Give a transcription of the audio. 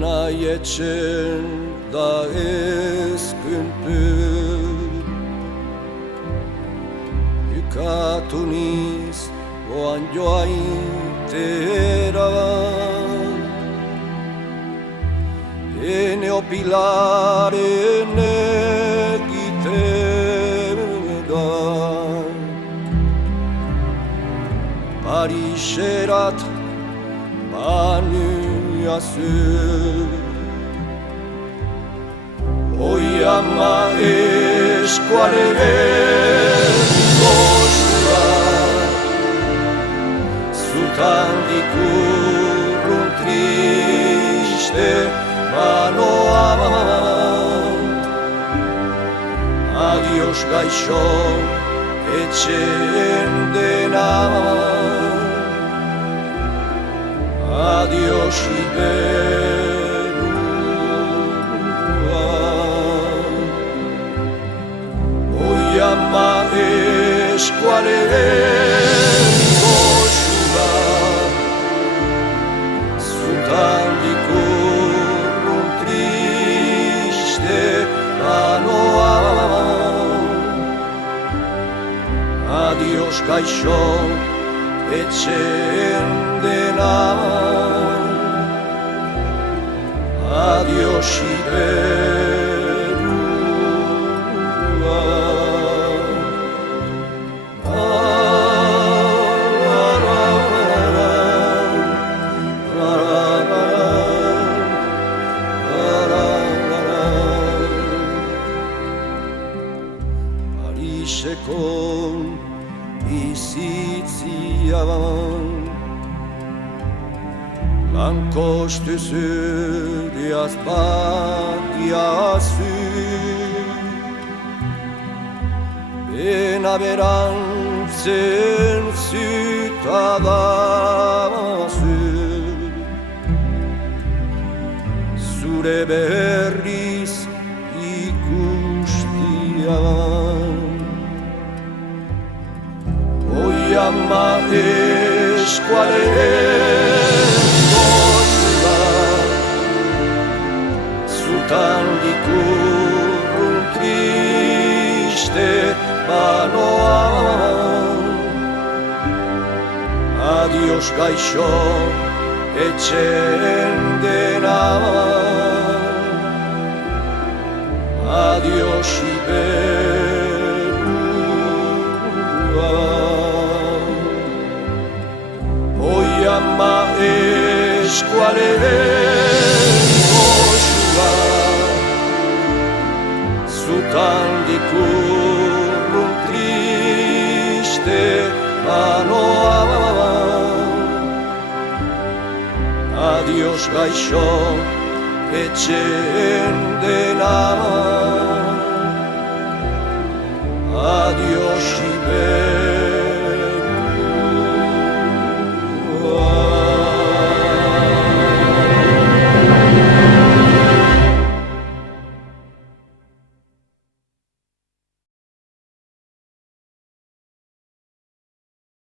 nahi etxen da ez kümpür Yukatu niz goan joaitera Ene opilaren egitera Pariserat Banuazur Oi ama eskualeren gozua Zutan dikurrun triste manoa Adios gaixo etxen dena Adios iberua Oi ama eskualeren gozua Zutan dikurrun triste manoa Adios gaixo etxen dena Adios iberua Pariseko bizitzian Lankostu zuriaz badiazu Bena berantzen zutadazu Zure berriz ikustian Oi ama eskualeren gozua Zutan dikurrun triste manoa Adios gaixo etxen dena Adios iberua Oi ama eskualeren gozua Zutan dikurrun triste manoa Adios gaixo etxen dena Adios iberua